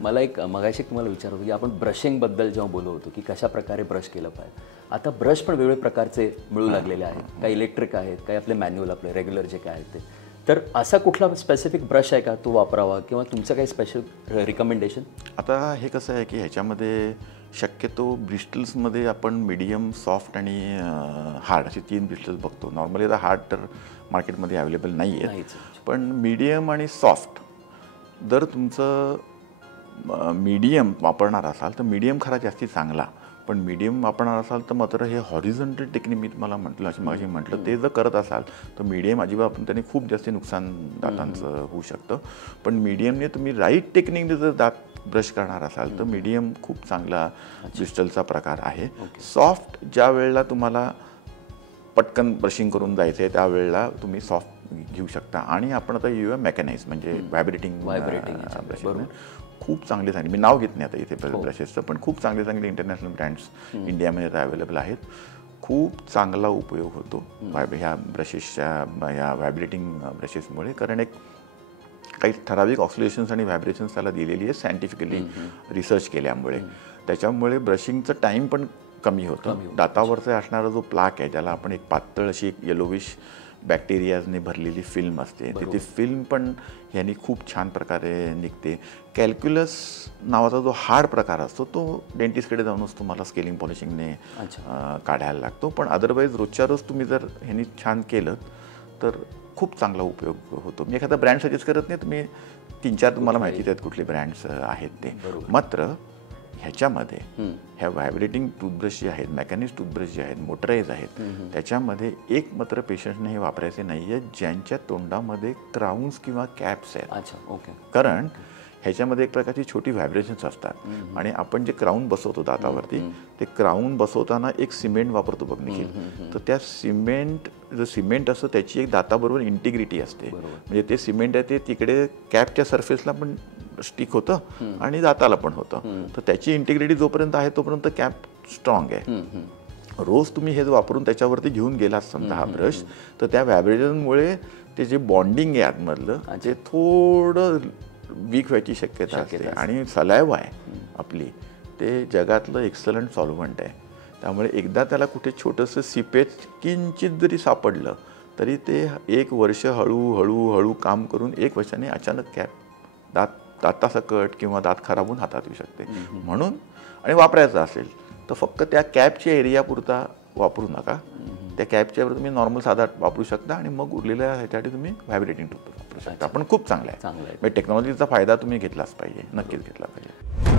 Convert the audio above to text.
मला एक मगाशी तुम्हाला विचारत होतो की आपण ब्रशिंगबद्दल जेव्हा बोलत होतो की कशा प्रकारे ब्रश केलं पाहिजे. आता ब्रश पण वेगवेगळे प्रकारचे मिळू लागलेले आहेत. काही इलेक्ट्रिक आहेत, काही आपले मॅन्युअल आपले रेग्युलर जे काय आहेत ते. तर असा कुठला स्पेसिफिक ब्रश आहे का तो वापरावा किंवा तुमचं काही स्पेशल रिकमेंडेशन? आता हे कसं आहे की ह्याच्यामध्ये शक्यतो ब्रिस्टल्समध्ये आपण मीडियम, सॉफ्ट आणि हार्ड असे 3 ब्रिस्टल्स बघतो. नॉर्मली आता हार्ड तर मार्केटमध्ये अवेलेबल नाही आहेत, पण मीडियम आणि सॉफ्ट जर तुमचं मीडियम वापरणार असाल तर मीडियम खरा जास्ती चांगला, पण मीडियम वापरणार असाल तर मात्र हे हॉरिझॉन्टल टेक्निक मी तुम्हाला म्हटलं अशी मागे म्हटलं ते जर करत असाल तर मीडियम अजिबात आपण त्याने खूप जास्त नुकसान दातांचं होऊ शकतं. पण मीडियमने तुम्ही राईट टेक्निकने जर दात ब्रश करणार असाल तर मीडियम खूप चांगला ब्रिस्टलचा प्रकार आहे. सॉफ्ट ज्या वेळेला तुम्हाला पटकन ब्रशिंग करून जायचं आहे त्यावेळेला तुम्ही सॉफ्ट घेऊ शकता. आणि आपण आता येऊया मेकॅनाइज म्हणजे व्हायब्रेटिंग ब्रश. खूप चांगले मी नाव घेत नाही आता इथे ब्रशेसचं, पण खूप चांगले इंटरनॅशनल ब्रँड्स इंडियामध्ये आता अवेलेबल आहेत. खूप चांगला उपयोग होतो ह्या ब्रशेसच्या ह्या व्हायब्रेटिंग ब्रशेसमुळे, कारण एक काही ठराविक ऑक्सिलेशन्स आणि व्हायब्रेशन्स त्याला दिलेली आहे सायंटिफिकली रिसर्च केल्यामुळे. त्याच्यामुळे ब्रशिंगचं टाईम पण कमी होतं. दातावरचा असणारा जो प्लाक आहे ज्याला आपण एक पातळ अशी एक येलोविश बॅक्टेरियाजने भरलेली फिल्म असते, ती फिल्म पण ह्यानी खूप छान प्रकारे निघते. कॅल्क्युलस नावाचा जो हार्ड प्रकार असतो तो डेंटिस्टकडे जाऊनच तुम्हाला स्केलिंग पॉलिशिंगने काढायला लागतो. पण अदरवाईज रोजच्या रोज तुम्ही जर ह्यानी छान केलं तर खूप चांगला उपयोग होतो. मी एखादा ब्रँड सजेस्ट करत नाही, तुम्ही 3-4 तुम्हाला माहितीच आहेत कुठले ब्रँड्स आहेत ते. मात्र ह्याच्यामध्ये ह्या व्हायब्रेटिंग टूथब्रश जे आहेत, मेकॅनिक टूथब्रश जे आहेत, मोटराईज आहेत, त्याच्यामध्ये एक मात्र पेशंटने हे वापरायचे नाही आहे ज्यांच्या तोंडामध्ये क्राउन्स किंवा कॅप्स आहेत. कारण ह्याच्यामध्ये एक प्रकारची छोटी व्हायब्रेशन्स असतात आणि आपण जे क्राऊन बसवतो दातावरती ते क्राऊन बसवताना एक सिमेंट वापरतो बघ निखिल, तर त्या सिमेंट असतं त्याची एक दाताबरोबर इंटिग्रिटी असते. म्हणजे ते सिमेंट आहे ते तिकडे कॅपच्या सरफेसला पण स्टिक होतं आणि दाताला पण होतं. तर त्याची इंटिग्रिटी जोपर्यंत आहे तोपर्यंत कॅप स्ट्रॉंग आहे. रोज तुम्ही हे वापरून त्याच्यावरती घेऊन गेलात समजा हा ब्रश, तर त्या व्हायब्रेशनमुळे ते जे बॉन्डिंग आहे आतमधलं ते थोडं वीक व्हायची शक्यता असते. आणि सलायवा आहे आपली ते जगातलं एक्सलंट सॉल्व्हंट आहे. त्यामुळे एकदा त्याला कुठे छोटंसं सिपेज किंचित जरी सापडलं तरी ते 1 वर्ष हळूहळू काम करून 1 वर्षाने अचानक कॅप दातासकट किंवा दात खराब होऊन हातात येऊ शकते. म्हणून आणि वापरायचं असेल तर फक्त त्या कॅपच्या एरियापुरता वापरू नका. त्या कॅपच्यावर तुम्ही नॉर्मल साधा वापरू शकता आणि मग उरलेल्या ह्याच्यासाठी तुम्ही व्हायब्रेटिंग टूथब्रश वापरू शकता. पण खूप चांगलं आहे. म्हणजे टेक्नॉलॉजीचा फायदा तुम्ही घेतलाच पाहिजे, नक्कीच घेतला पाहिजे.